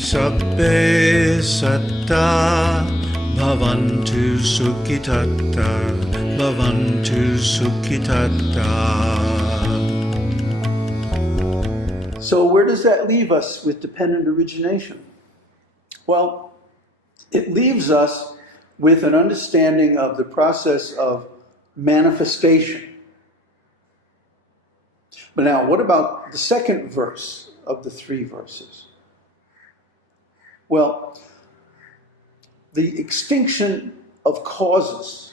Sabbe satta bhavantu sukhitatta bhavantu sukhitatta. So where does that leave us with dependent origination? Well, it leaves us with an understanding of the process of manifestation. But now, what about the second verse of the 3 verses? Well, the extinction of causes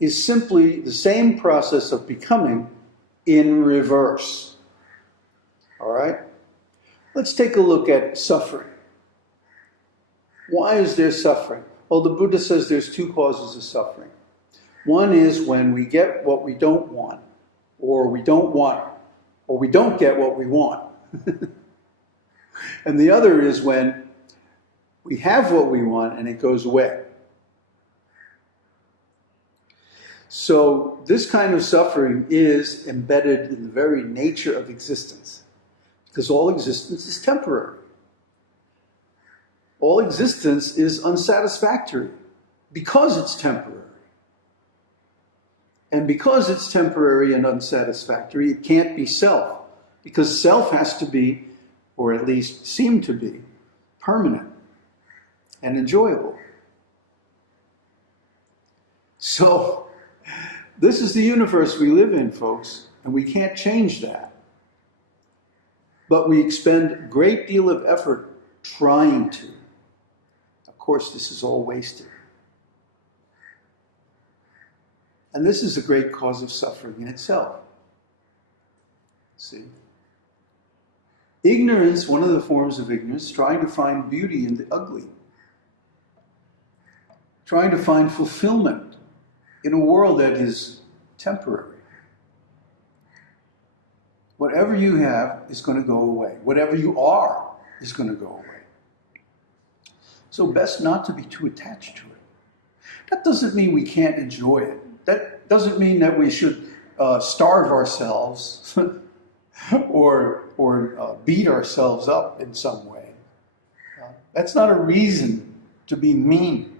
is simply the same process of becoming in reverse. All right? Let's take a look at suffering. Why is there suffering? Well, the Buddha says there's 2 causes of suffering. One is when we get what we don't want, or we don't get what we want. And the other is when we have what we want and it goes away. So this kind of suffering is embedded in the very nature of existence, because all existence is temporary. All existence is unsatisfactory because it's temporary. And because it's temporary and unsatisfactory, it can't be self, because self has to be, or at least seem to be, permanent and enjoyable. So, this is the universe we live in, folks, and we can't change that. But we expend a great deal of effort trying to. Of course, this is all wasted. And this is a great cause of suffering in itself. See? Ignorance, one of the forms of ignorance, trying to find beauty in the ugly. Trying to find fulfillment in a world that is temporary. Whatever you have is going to go away. Whatever you are is going to go away. So best not to be too attached to it. That doesn't mean we can't enjoy it. That doesn't mean that we should starve ourselves or beat ourselves up in some way. That's not a reason to be mean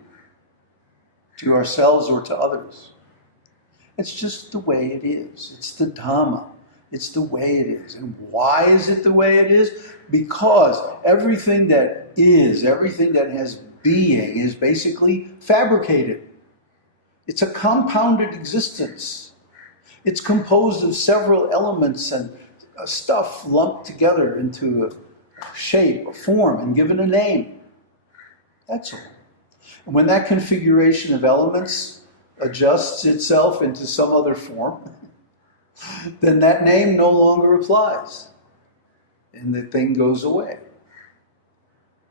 to ourselves or to others. It's just the way it is. It's the Dhamma. It's the way it is. And why is it the way it is? Because everything that is, everything that has being is basically fabricated. It's a compounded existence. It's composed of several elements and stuff lumped together into a shape, a form, and given a name. That's all. And when that configuration of elements adjusts itself into some other form, then that name no longer applies, and the thing goes away.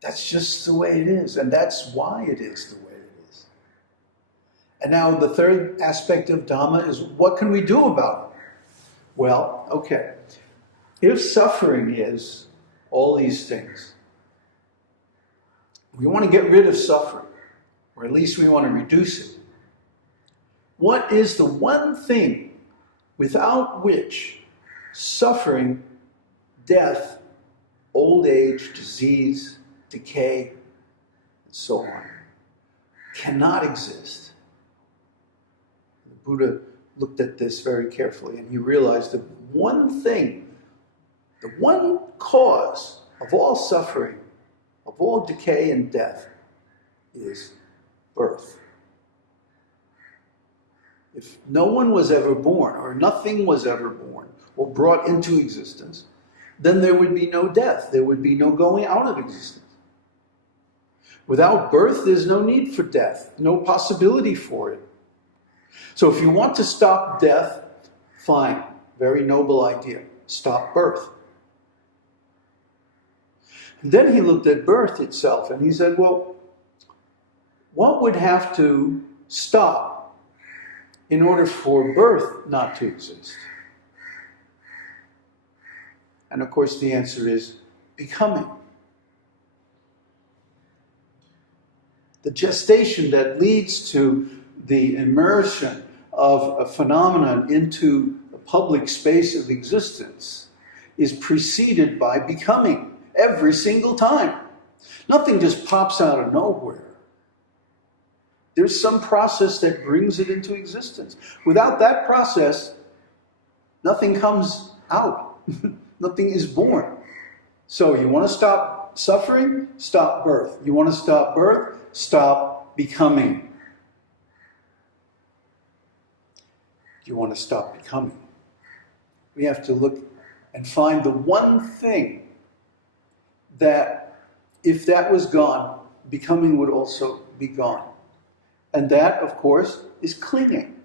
That's just the way it is, and that's why it is the way it is. And now the third aspect of Dhamma is, what can we do about it? Well, okay, if suffering is all these things, we want to get rid of suffering, or at least we want to reduce it. What is the one thing without which suffering, death, old age, disease, decay, and so on cannot exist? The Buddha looked at this very carefully, and he realized that one thing, the one cause of all suffering, of all decay and death, is birth. If no one was ever born, or nothing was ever born, or brought into existence, then there would be no death. There would be no going out of existence. Without birth, there's no need for death, no possibility for it. So if you want to stop death, fine, very noble idea. Stop birth. And then he looked at birth itself, and he said, well, what would have to stop in order for birth not to exist? And of course the answer is becoming. The gestation that leads to the immersion of a phenomenon into the public space of existence is preceded by becoming every single time. Nothing just pops out of nowhere. There's some process that brings it into existence. Without that process, nothing comes out. Nothing is born. So you want to stop suffering? Stop birth. You want to stop birth? Stop becoming. You want to stop becoming. We have to look and find the one thing that, if that was gone, becoming would also be gone. And that, of course, is clinging.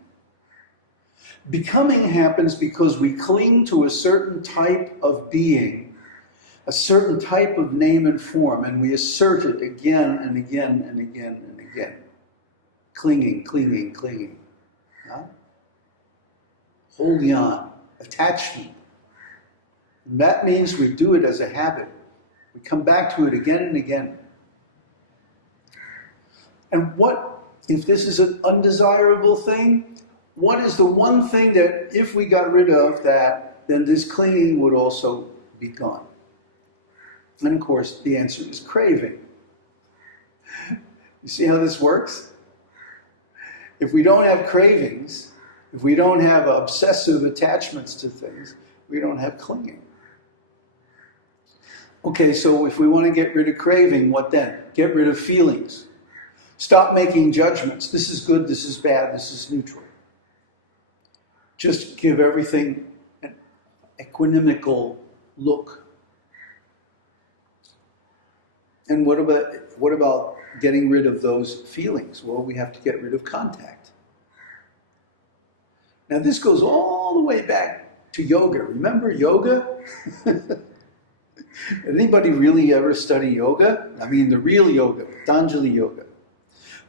Becoming happens because we cling to a certain type of being, a certain type of name and form, and we assert it again and again and again and again. Clinging, clinging, clinging. Huh? Holding on, attachment. And that means we do it as a habit. We come back to it again and again. And what, if this is an undesirable thing, what is the one thing that if we got rid of that, then this clinging would also be gone? And of course, the answer is craving. You see how this works? If we don't have cravings, if we don't have obsessive attachments to things, we don't have clinging. Okay, so if we want to get rid of craving, what then? Get rid of feelings. Stop making judgments. This is good, this is bad, this is neutral. Just give everything an equanimical look. And what about getting rid of those feelings? Well, we have to get rid of contact. Now this goes all the way back to yoga. Remember yoga? Anybody really ever study yoga? I mean the real yoga, Patanjali yoga.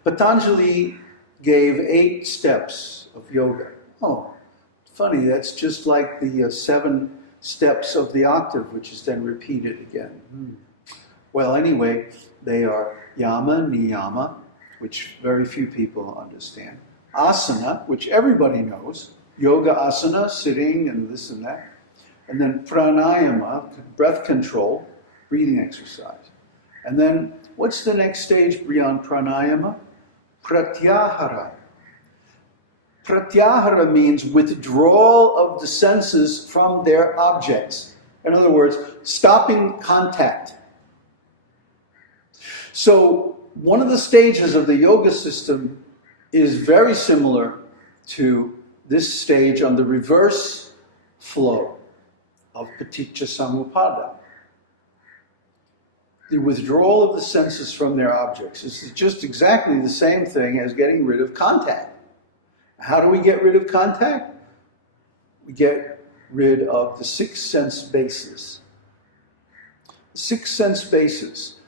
Patanjali gave 8 steps of yoga. Oh, funny, that's just like the 7 steps of the octave, which is then repeated again. Well, anyway, they are yama, niyama, which very few people understand. Asana, which everybody knows. Yoga asana, sitting and this and that. And then pranayama, breath control, breathing exercise. And then, what's the next stage beyond pranayama? Pratyahara. Pratyahara means withdrawal of the senses from their objects. In other words, stopping contact. So, one of the stages of the yoga system is very similar to this stage on the reverse flow of paticca samuppada. The withdrawal of the senses from their objects. This is just exactly the same thing as getting rid of contact. How do we get rid of contact? We get rid of the 6 sense bases. The 6 sense bases,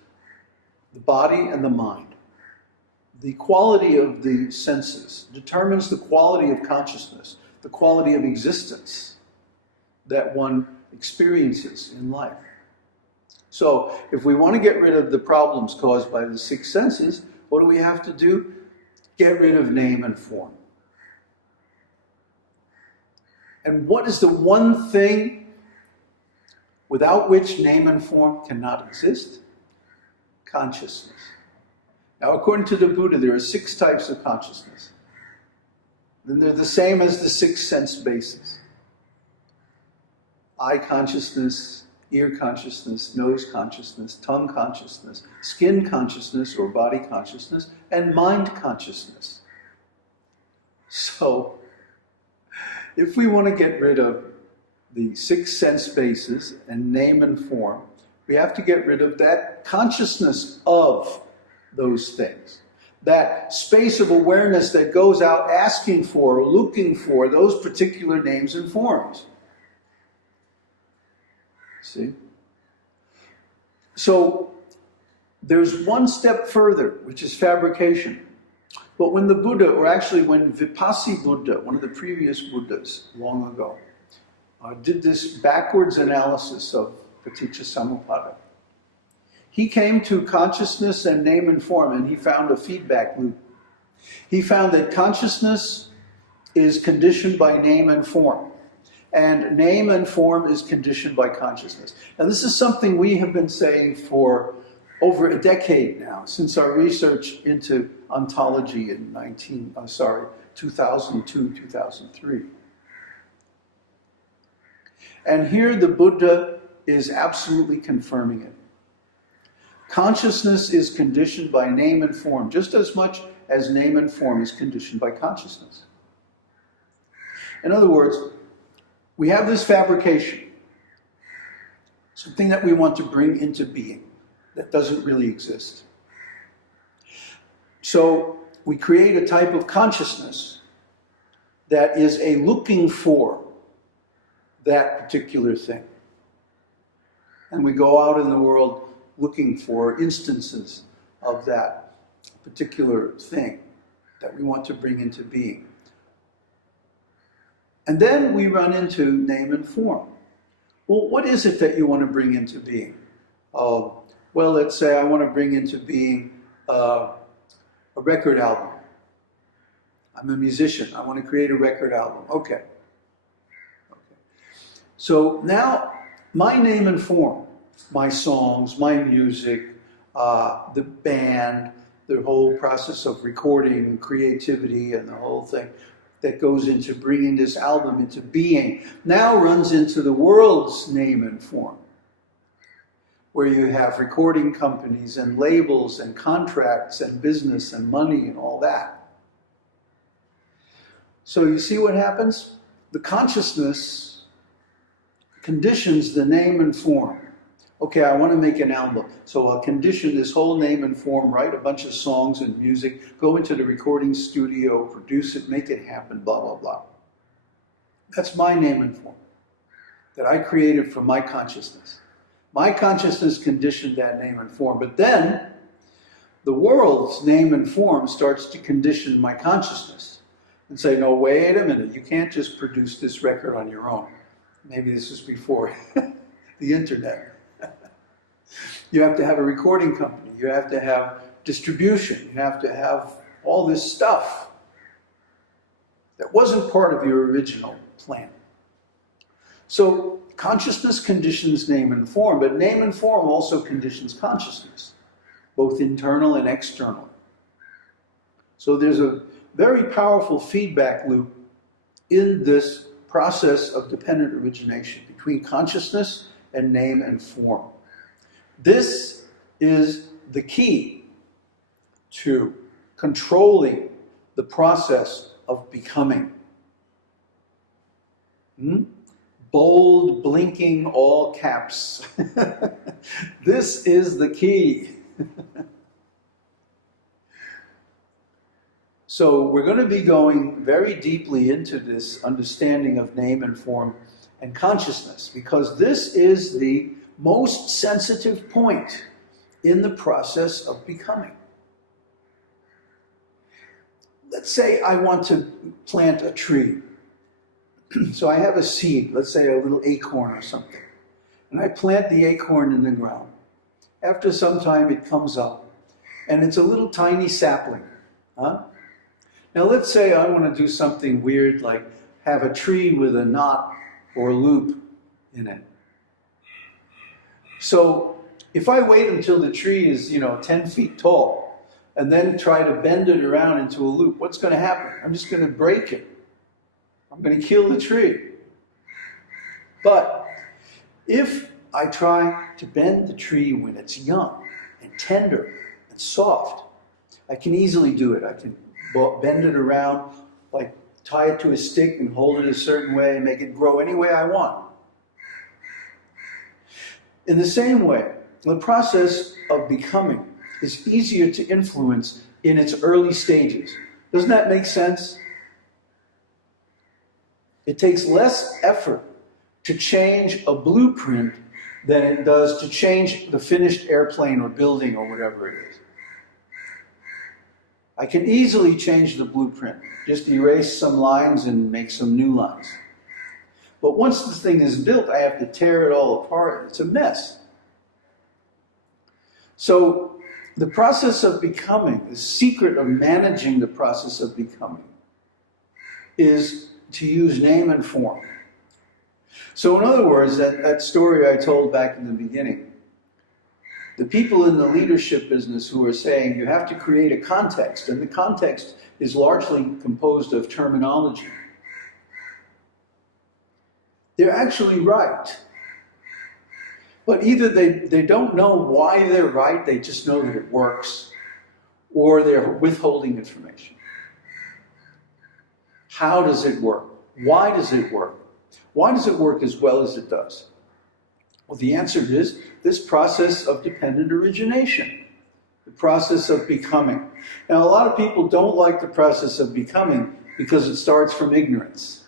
the body and the mind. The quality of the senses determines the quality of consciousness, the quality of existence that one experiences in life. So, if we want to get rid of the problems caused by the 6 senses, what do we have to do? Get rid of name and form. And what is the one thing without which name and form cannot exist? Consciousness. Now, according to the Buddha, there are 6 types of consciousness. Then they're the same as the 6 sense bases. Eye consciousness, ear consciousness, nose consciousness, tongue consciousness, skin consciousness or body consciousness, and mind consciousness. So, if we want to get rid of the 6 sense bases and name and form, we have to get rid of that consciousness of those things. That space of awareness that goes out asking for or looking for those particular names and forms. See? So, there's one step further, which is fabrication. But when the Buddha, or actually when Vipassi Buddha, one of the previous Buddhas long ago, did this backwards analysis of paticca samuppada, he came to consciousness and name and form, and he found a feedback loop. He found that consciousness is conditioned by name and form, and name and form is conditioned by consciousness. And this is something we have been saying for over a decade now, since our research into ontology in 2002, 2003. And here the Buddha is absolutely confirming it. Consciousness is conditioned by name and form, just as much as name and form is conditioned by consciousness. In other words, we have this fabrication, something that we want to bring into being that doesn't really exist. So we create a type of consciousness that is a looking for that particular thing. And we go out in the world looking for instances of that particular thing that we want to bring into being. And then we run into name and form. Well, what is it that you want to bring into being? Well, let's say I want to bring into being a record album. I'm a musician. I want to create a record album. Okay. So now my name and form, my songs, my music, the band, the whole process of recording and creativity and the whole thing that goes into bringing this album into being now runs into the world's name and form, where you have recording companies and labels and contracts and business and money and all that. So you see what happens? The consciousness conditions the name and form. Okay, I want to make an album, so I'll condition this whole name and form, write a bunch of songs and music, go into the recording studio, produce it, make it happen, blah, blah, blah. That's my name and form that I created from my consciousness. My consciousness conditioned that name and form, but then the world's name and form starts to condition my consciousness and say, no, wait a minute, you can't just produce this record on your own. Maybe this was before the internet. You have to have a recording company. You have to have distribution. You have to have all this stuff that wasn't part of your original plan. So consciousness conditions name and form, but name and form also conditions consciousness, both internal and external. So there's a very powerful feedback loop in this process of dependent origination between consciousness and name and form. This is the key to controlling the process of becoming. Bold, blinking, all caps. This is the key. So we're going to be going very deeply into this understanding of name and form and consciousness, because this is the most sensitive point in the process of becoming. Let's say I want to plant a tree. So I have a seed, let's say a little acorn or something, and I plant the acorn in the ground. After some time it comes up, and it's a little tiny sapling. Now let's say I want to do something weird, like have a tree with a knot or loop in it. So if I wait until the tree is, 10 feet tall and then try to bend it around into a loop, what's going to happen? I'm just going to break it. I'm going to kill the tree. But if I try to bend the tree when it's young and tender and soft, I can easily do it. I can bend it around, like tie it to a stick and hold it a certain way and make it grow any way I want. In the same way, the process of becoming is easier to influence in its early stages. Doesn't that make sense? It takes less effort to change a blueprint than it does to change the finished airplane or building or whatever it is. I can easily change the blueprint, just erase some lines and make some new lines. But once the thing is built, I have to tear it all apart. It's a mess. So the process of becoming, the secret of managing the process of becoming, is to use name and form. So in other words, that story I told back in the beginning, The people in the leadership business who are saying you have to create a context, and the context is largely composed of terminology, they're actually right. But either they don't know why they're right, they just know that it works, or they're withholding information. How does it work? Why does it work? Why does it work as well as it does? Well, the answer is this process of dependent origination, the process of becoming. Now, a lot of people don't like the process of becoming because it starts from ignorance.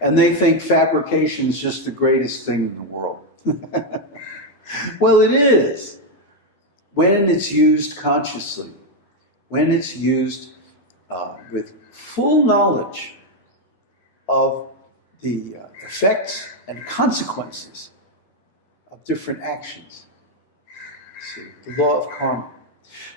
And they think fabrication is just the greatest thing in the world. Well, it is, when it's used consciously, when it's used with full knowledge of the effects and consequences of different actions. See, the law of karma.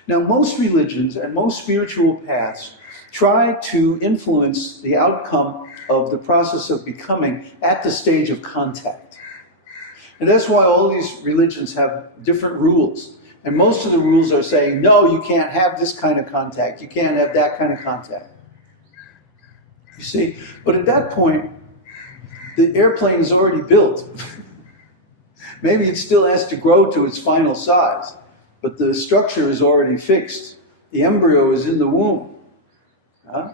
Now, most religions and most spiritual paths try to influence the outcome of the process of becoming at the stage of contact. And that's why all these religions have different rules. And most of the rules are saying, no, you can't have this kind of contact. You can't have that kind of contact. You see? But at that point, the airplane is already built. Maybe it still has to grow to its final size, but the structure is already fixed. The embryo is in the womb. Huh?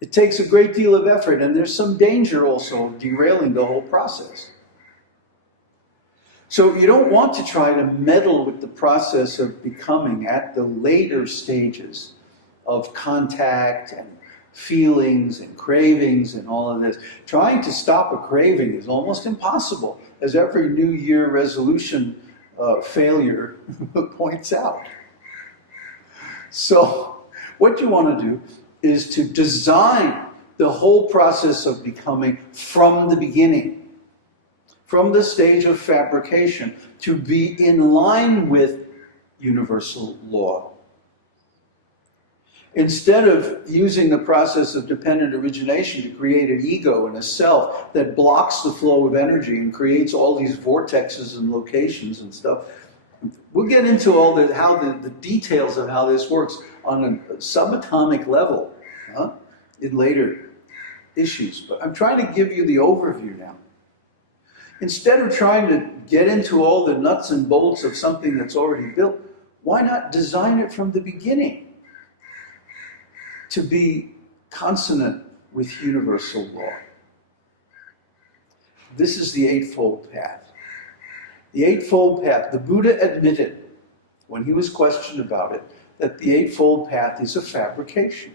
It takes a great deal of effort, and there's some danger also of derailing the whole process. So you don't want to try to meddle with the process of becoming at the later stages of contact and feelings and cravings and all of this. Trying to stop a craving is almost impossible, as every New Year resolution failure points out. So what you want to do is to design the whole process of becoming from the beginning, from the stage of fabrication, to be in line with universal law. Instead of using the process of dependent origination to create an ego and a self that blocks the flow of energy and creates all these vortexes and locations and stuff, we'll get into all the details of how this works on a subatomic level in later issues. But I'm trying to give you the overview now. Instead of trying to get into all the nuts and bolts of something that's already built, why not design it from the beginning to be consonant with universal law? This is the Eightfold Path. The Eightfold Path, the Buddha admitted, when he was questioned about it, that the Eightfold Path is a fabrication.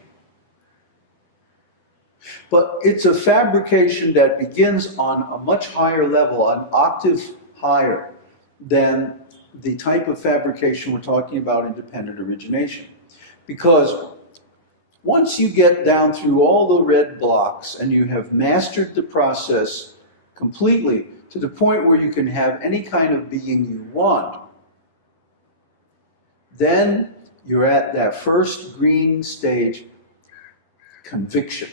But it's a fabrication that begins on a much higher level, an octave higher than the type of fabrication we're talking about in dependent origination. Because once you get down through all the red blocks and you have mastered the process completely to the point where you can have any kind of being you want, then you're at that first green stage, conviction.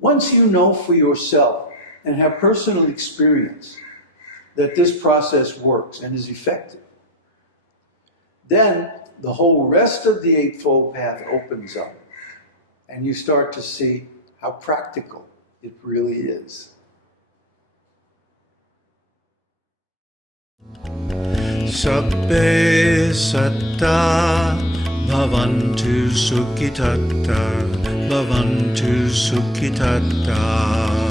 Once you know for yourself and have personal experience that this process works and is effective, then the whole rest of the Eightfold Path opens up, and you start to see how practical it really is. Sabbe satta bhavantu sukhitatta bhavantu sukhitatta.